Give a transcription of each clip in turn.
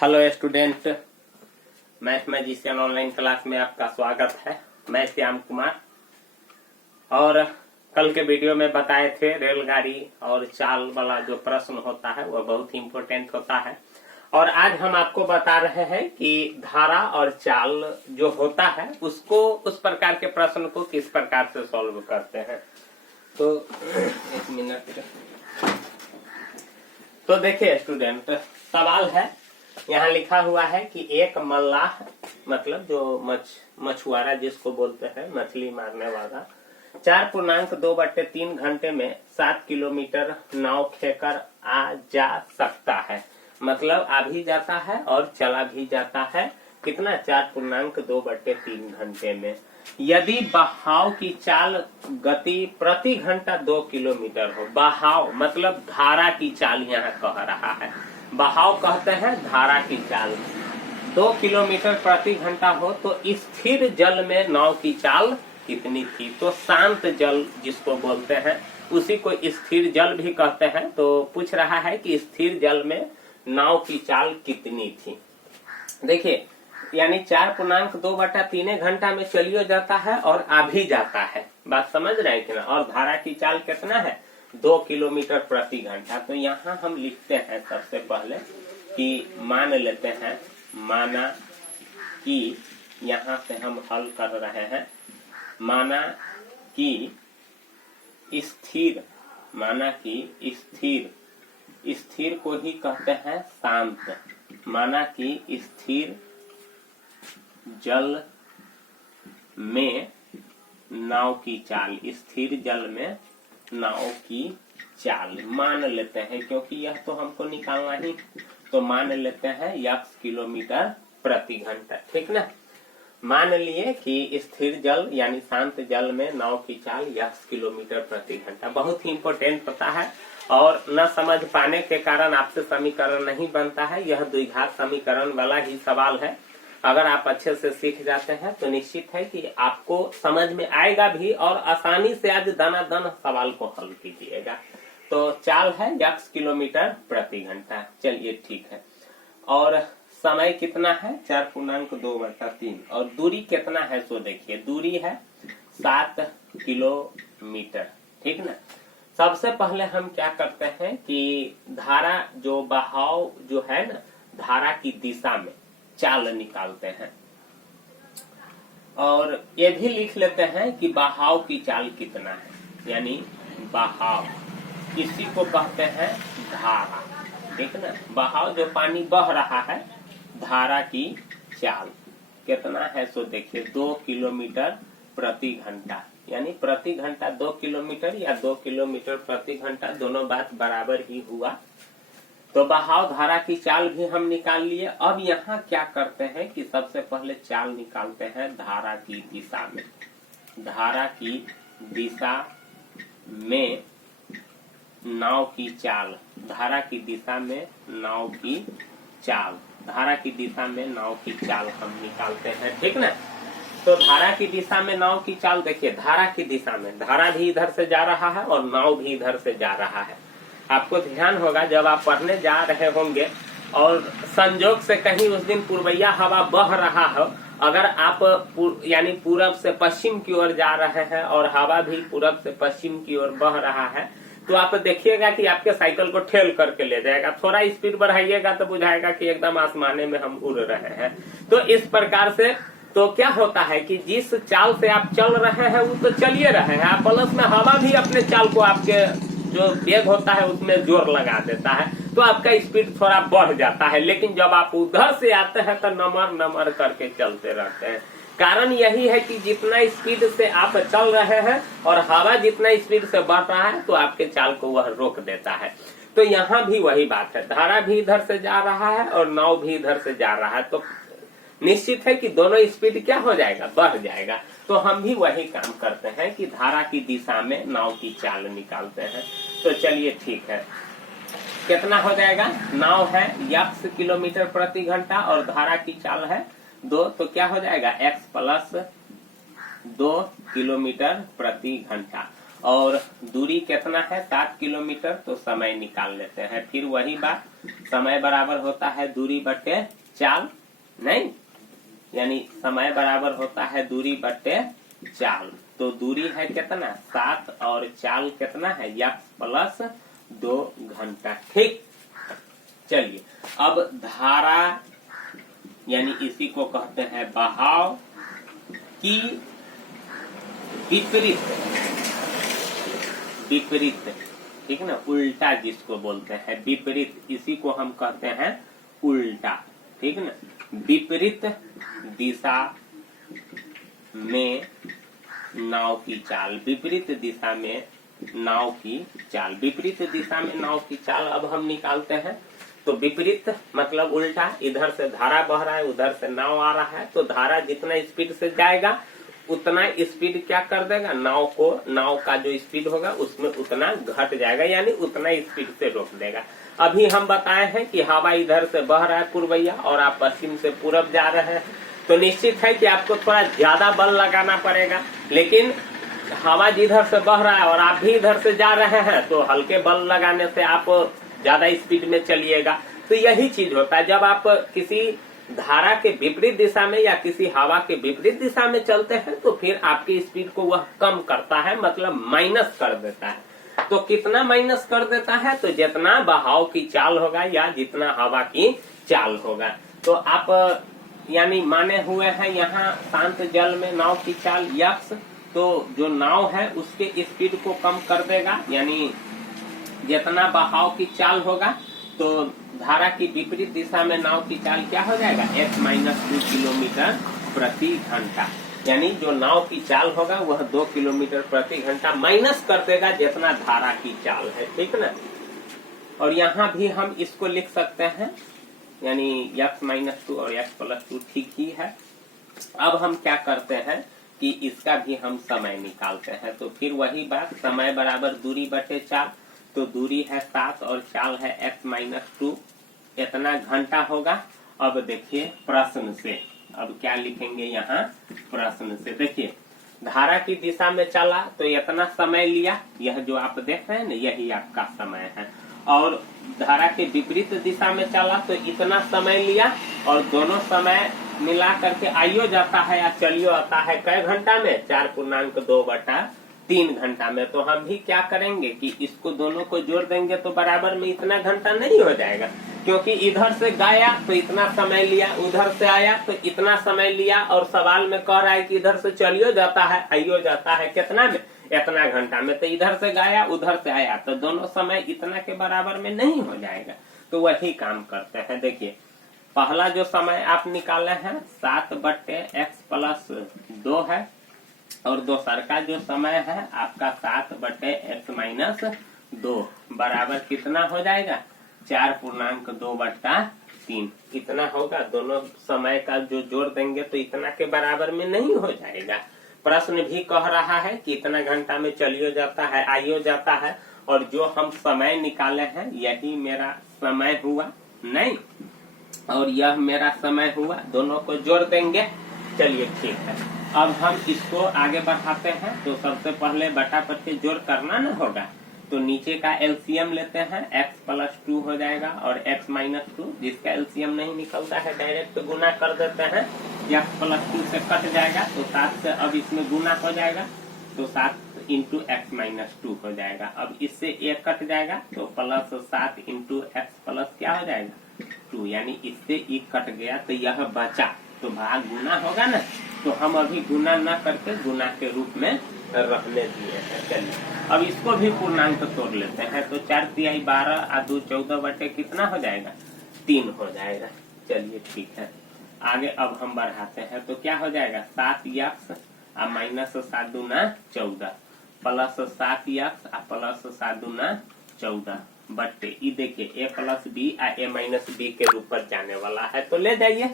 Hello student, math magician online class में आपका स्वागत है। मैं श्याम कुमार। और कल के वीडियो में बताए थे रेलगाड़ी और चाल वाला जो प्रश्न होता है वह बहुत ही इम्पोर्टेंट होता है। और आज हम आपको बता रहे हैं कि धारा और चाल जो होता है उसको उस प्रकार के प्रश्न को किस प्रकार से सॉल्व करते हैं। तो एक मिनट। तो देखिए स्टूडेंट, सवाल है यहाँ लिखा हुआ है कि एक मल्लाह मतलब जो मछुआरा जिसको बोलते हैं मछली मारने वाला 4.2/3 घंटे में 7 किलोमीटर नाव खेकर आ जा सकता है। मतलब आ भी जाता है और चला भी जाता है। कितना? 4.2/3 घंटे में। यदि बहाव की चाल गति प्रति घंटा 2 किलोमीटर हो। बहाव मतलब धारा की चाल यहाँ कह रहा है। बहाव कहते हैं धारा की चाल 2 किलोमीटर प्रति घंटा हो तो स्थिर जल में नाव की चाल कितनी थी। तो शांत जल जिसको बोलते हैं उसी को स्थिर जल भी कहते हैं। तो पूछ रहा है कि स्थिर जल में नाव की चाल कितनी थी। देखिए यानी 4.2/3 घंटा में चलियो जाता है और आ भी जाता है। बात समझ रहे हैं कि ना। और धारा की चाल कितना है? 2 किलोमीटर प्रति घंटा। तो यहाँ हम लिखते हैं सबसे पहले कि मान लेते हैं, माना कि यहाँ से हम हल कर रहे हैं, माना कि स्थिर, माना कि स्थिर को ही कहते हैं शांत। माना कि स्थिर जल में नाव की चाल, स्थिर जल में नाव की चाल मान लेते हैं, क्योंकि यह तो हमको निकालना ही। तो मान लेते हैं x किलोमीटर प्रति घंटा। ठीक ना। मान लिए कि स्थिर जल यानी शांत जल में नाव की चाल x किलोमीटर प्रति घंटा। बहुत ही इम्पोर्टेंट होता है और न समझ पाने के कारण आपसे समीकरण नहीं बनता है। यह द्विघात समीकरण वाला ही सवाल है। अगर आप अच्छे से सीख जाते हैं तो निश्चित है कि आपको समझ में आएगा भी और आसानी से आज दनादन सवाल को हल कीजिएगा। तो चाल है x किलोमीटर प्रति घंटा। चलिए ठीक है। और समय कितना है? 4.2/3। और दूरी कितना है सो देखिए, दूरी है 7 किलोमीटर। ठीक ना। सबसे पहले हम क्या करते हैं कि धारा जो बहाव जो है ना, धारा की दिशा में चाल निकालते हैं। और ये भी लिख लेते हैं कि बहाव की चाल कितना है। यानी बहाव इसी को कहते हैं धारा। ठीक ना। बहाव जो पानी बह रहा है, धारा की चाल कितना है सो देखिए 2 किलोमीटर प्रति घंटा। यानी प्रति घंटा 2 किलोमीटर या 2 किलोमीटर प्रति घंटा, दोनों बात बराबर ही हुआ। तो बहाव धारा की चाल भी हम निकाल लिए। अब यहाँ क्या करते हैं कि सबसे पहले चाल निकालते हैं धारा की दिशा में। धारा की दिशा में नाव की चाल, धारा की दिशा में नाव की चाल, धारा की दिशा में नाव की चाल हम निकालते हैं। ठीक ना। तो धारा की दिशा में नाव की चाल देखिए, धारा की दिशा में धारा भी इधर से जा रहा है और नाव भी इधर से जा रहा है। आपको ध्यान होगा जब आप पढ़ने जा रहे होंगे और संजोग से कहीं उस दिन पूर्वैया हवा बह रहा हो, अगर आप यानी पूरब से पश्चिम की ओर जा रहे हैं और हवा भी पूरब से पश्चिम की ओर बह रहा है, तो आप देखिएगा कि आपके साइकिल को ठेल करके ले जाएगा। थोड़ा स्पीड बढ़ाइएगा तो बुझाएगा कि एकदम आसमाने में हम उड़ रहे हैं। तो इस प्रकार से तो क्या होता है कि जिस चाल से आप चल रहे हैं वो तो चलिए रहे हैं आप, प्लस में हवा भी अपने चाल को आपके जो वेग होता है उसमें जोर लगा देता है, तो आपका स्पीड थोड़ा बढ़ जाता है। लेकिन जब आप उधर से आते हैं तो नमर करके चलते रहते हैं। कारण यही है कि जितना स्पीड से आप चल रहे हैं और हवा जितना स्पीड से बढ़ रहा है तो आपके चाल को वह रोक देता है। तो यहाँ भी वही बात है, धारा भी इधर से जा रहा है और नाव भी इधर से जा रहा है। तो निश्चित है कि दोनों स्पीड क्या हो जाएगा? बढ़ जाएगा। तो हम भी वही काम करते हैं कि धारा की दिशा में नाव की चाल निकालते हैं। तो चलिए ठीक है, कितना हो जाएगा? नाव है x किलोमीटर प्रति घंटा और धारा की चाल है 2, तो क्या हो जाएगा? x + 2 किलोमीटर प्रति घंटा। और दूरी कितना है 7 किलोमीटर, तो समय निकाल लेते हैं। फिर वही बात, समय बराबर होता है दूरी बटे चाल, नहीं, यानी समय बराबर होता है दूरी बटे चाल। तो दूरी है कितना 7 और चाल कितना है यक्स प्लस 2 घंटा। ठीक, चलिए अब धारा यानी इसी को कहते हैं बहाव की विपरीत, ठीक ना, उल्टा जिसको बोलते हैं विपरीत, इसी को हम कहते हैं उल्टा, ठीक ना। विपरीत दिशा में नाव की चाल, विपरीत दिशा में नाव की चाल, विपरीत दिशा में नाव की चाल अब हम निकालते हैं। तो विपरीत मतलब उल्टा, इधर से धारा बह रहा है, उधर से नाव आ रहा है, तो धारा जितना स्पीड से जाएगा उतना स्पीड क्या कर देगा, नाव का जो स्पीड होगा उसमें उतना घट जाएगा, यानी उतना स्पीड से रोक देगा। अभी हम बताए हैं कि हवा इधर से बह रहा है पूर्वैया और आप पश्चिम से पूरब जा रहे हैं, तो निश्चित है कि आपको थोड़ा ज्यादा बल लगाना पड़ेगा। लेकिन हवा जिधर से बह रहा है और आप भी इधर से जा रहे हैं, तो हल्के बल लगाने से आप ज्यादा स्पीड में चलिएगा। तो यही चीज होता है, जब आप किसी धारा के विपरीत दिशा में या किसी हवा के विपरीत दिशा में चलते हैं, तो फिर आपकी स्पीड को वह कम करता है, मतलब माइनस कर देता है। तो कितना माइनस कर देता है, तो जितना बहाव की चाल होगा या जितना हवा की चाल होगा। तो आप यानी माने हुए हैं यहाँ शांत जल में नाव की चाल यक्स, तो जो नाव है उसके स्पीड को कम कर देगा, यानी जितना बहाव की चाल होगा, तो धारा की विपरीत दिशा में नाव की चाल क्या हो जाएगा x-2 किलोमीटर प्रति घंटा, यानी जो नाव की चाल होगा वह 2 किलोमीटर प्रति घंटा माइनस कर देगा जितना धारा की चाल है, ठीक ना। और यहाँ भी हम इसको लिख सकते हैं, यानी x-2 और x+2 ठीक ही है। अब हम क्या करते हैं कि इसका भी हम समय निकालते हैं। तो फिर वही बात, समय बराबर दूरी बटे चाल, तो दूरी है 7 और चाल है x-2, इतना घंटा होगा। अब देखिए प्रश्न से, अब क्या लिखेंगे यहाँ प्रश्न से, देखिए धारा की दिशा में चला तो इतना समय लिया, यह जो आप देख रहे हैं ना यही आपका समय है। और धारा के विपरीत दिशा में चला तो इतना समय लिया, और दोनों समय मिला करके आइयो जाता है या चलियो आता है कई घंटा में 4.2/3 घंटा में। तो हम भी क्या करेंगे कि इसको दोनों को जोड़ देंगे तो बराबर में इतना घंटा नहीं हो जाएगा, क्योंकि इधर से गया तो इतना समय लिया, उधर से आया तो इतना समय लिया, और सवाल में कह रहा है कि इधर से चलियो जाता है आइयो जाता है कितना में, इतना घंटा में। तो इधर से गया उधर से आया तो दोनों समय इतना के बराबर में नहीं हो जाएगा। तो वही काम करते हैं। देखिए पहला जो समय आप निकाले हैं 7/x+2 है, और दूसर का जो समय है आपका 7/x-2 बराबर कितना हो जाएगा 4.2/3 इतना होगा। दोनों समय का जो जोड़ देंगे तो इतना के बराबर में नहीं हो जाएगा। प्रश्न भी कह रहा है कि इतना घंटा में चलियो जाता है आइयो जाता है, और जो हम समय निकाले हैं यही मेरा समय हुआ, नहीं, और यह मेरा समय हुआ, दोनों को जोड़ देंगे। चलिए ठीक है, अब हम इसको आगे बढ़ाते हैं। तो सबसे पहले बटा पर के जोड़ करना न होगा, तो नीचे का एलसीएम लेते हैं, x+2 हो जाएगा, और x-2 जिसका एलसीएम नहीं निकलता है डायरेक्ट गुना कर देते हैं, x+2 से कट जाएगा तो 7 से अब इसमें गुना हो जाएगा, तो 7 × x-2 हो जाएगा। अब इससे एक कट जाएगा तो +7 × x प्लस क्या हो जाएगा 2, यानी इससे एक कट गया तो यह बचा, तो भाग गुना होगा ना, तो हम अभी गुना न करके गुना के रूप में रहने दिए हैं। चलिए अब इसको भी पूर्णांक तोड़ लेते हैं, तो 4×3 12 और 2 14 बटे कितना हो जाएगा 3 हो जाएगा। चलिए ठीक है, आगे अब हम बढ़ाते हैं, तो क्या हो जाएगा 7x और -7 दूना 14 +7x और +7 दूना 14 बट्टे ये देखिए a+b और a-b के रूप पर जाने वाला है, तो ले जाइए।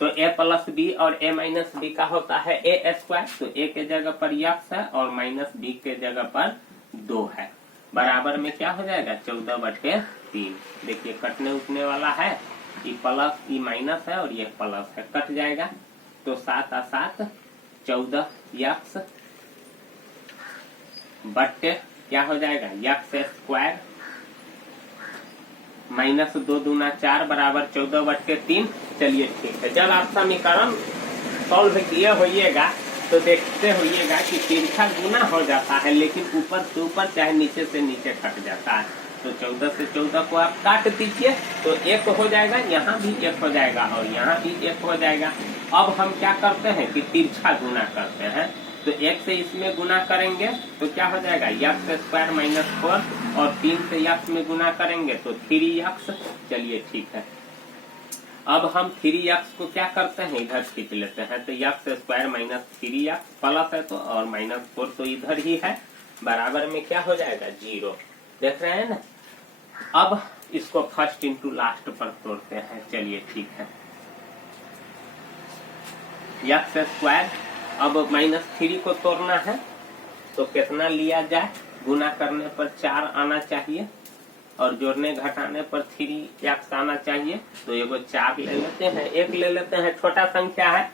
तो a+b और a-b का होता है a², तो a के जगह पर x है और -b के जगह पर 2 है, बराबर में क्या हो जाएगा 14/3। देखिए कटने उठने वाला है, ये प्लस ये माइनस है और ये प्लस है, कट जाएगा, तो 7 और 7 14x बट्टे क्या हो जाएगा यक्स स्क्वायर माइनस 2 दूना 4 बराबर 14/3। चलिए ठीक है, जब आप समीकरण सॉल्व किए होइएगा तो देखते होइएगा कि तिरछा गुना हो जाता है, लेकिन ऊपर से ऊपर चाहे नीचे से नीचे कट जाता है। तो 14 से 14 को आप काट दीजिए तो 1 हो जाएगा, यहाँ भी 1 हो जाएगा और यहाँ भी 1 हो जाएगा। अब हम क्या करते हैं कि तिरछा गुना करते हैं, तो 1 से इसमें गुना करेंगे तो क्या हो जाएगा यक्स स्क्वायर माइनस 4 और 3 से यक्स में गुना करेंगे तो 3x। चलिए ठीक है, अब हम 3x को क्या करते हैं इधर खींच लेते हैं, तो x square minus 3x plus है तो और माइनस 4 तो इधर ही है, बराबर में क्या हो जाएगा 0। देख रहे हैं ना। अब इसको फर्स्ट इंटू लास्ट पर तोड़ते हैं। चलिए ठीक है, यक्स स्क्वायर अब -3 को तोड़ना है तो कितना लिया जाए, गुना करने पर 4 आना चाहिए और जोड़ने घटाने पर 3x आना चाहिए। तो एगो 4 ले लेते हैं, 1 ले लेते हैं, छोटा संख्या है।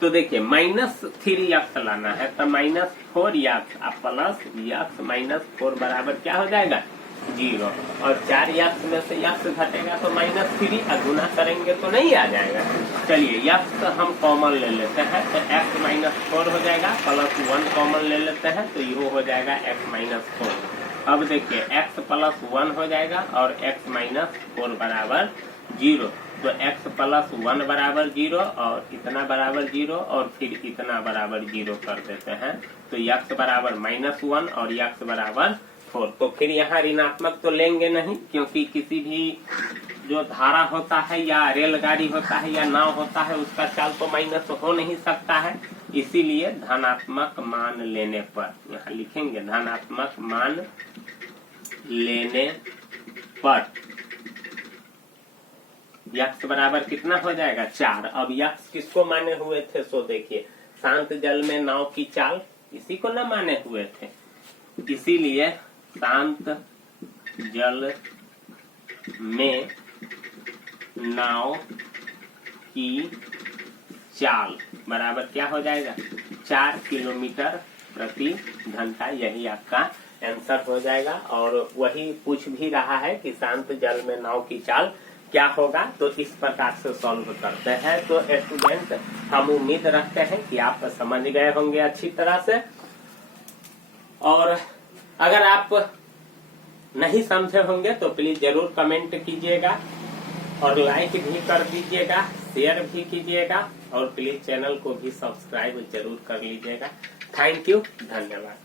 तो देखिए -3x लाना है तो -4x प्लस x -4 बराबर क्या हो जाएगा 0 और 4x में से x घटेगा तो -3 गुना करेंगे तो नहीं आ जाएगा। चलिए x हम कॉमन ले लेते हैं तो x -4 हो जाएगा, प्लस 1 कॉमन ले लेते हैं तो ये हो जाएगा x -4। अब देखिए x प्लस 1 हो जाएगा और x -4 बराबर 0। तो x प्लस 1 बराबर 0 और इतना बराबर 0 और फिर इतना बराबर 0 कर देते हैं तो x बराबर -1 और x बराबर 4। तो फिर यहाँ ऋणात्मक तो लेंगे नहीं, क्योंकि किसी भी जो धारा होता है या रेलगाड़ी होता है या नाव होता है उसका चाल तो माइनस हो नहीं सकता है, इसीलिए धनात्मक मान लेने पर यहाँ लिखेंगे धनात्मक मान लेने पर यक्स बराबर कितना हो जाएगा 4। अब यक्स किसको माने हुए थे, सो देखिए शांत जल में नाव की चाल इसी को न माने हुए थे, इसीलिए शांत जल में नाव की चाल बराबर क्या हो जाएगा 4 किलोमीटर प्रति घंटा। यही आपका आंसर हो जाएगा। और वही पूछ भी रहा है कि शांत जल में नाव की चाल क्या होगा, तो इस प्रकार से सॉल्व करते हैं। तो स्टूडेंट हम उम्मीद रखते हैं कि आप समझ गए होंगे अच्छी तरह से, और अगर आप नहीं समझे होंगे तो प्लीज जरूर कमेंट कीजिएगा और लाइक भी कर दीजिएगा, शेयर भी कीजिएगा और प्लीज चैनल को भी सब्सक्राइब जरूर कर लीजिएगा। थैंक यू, धन्यवाद।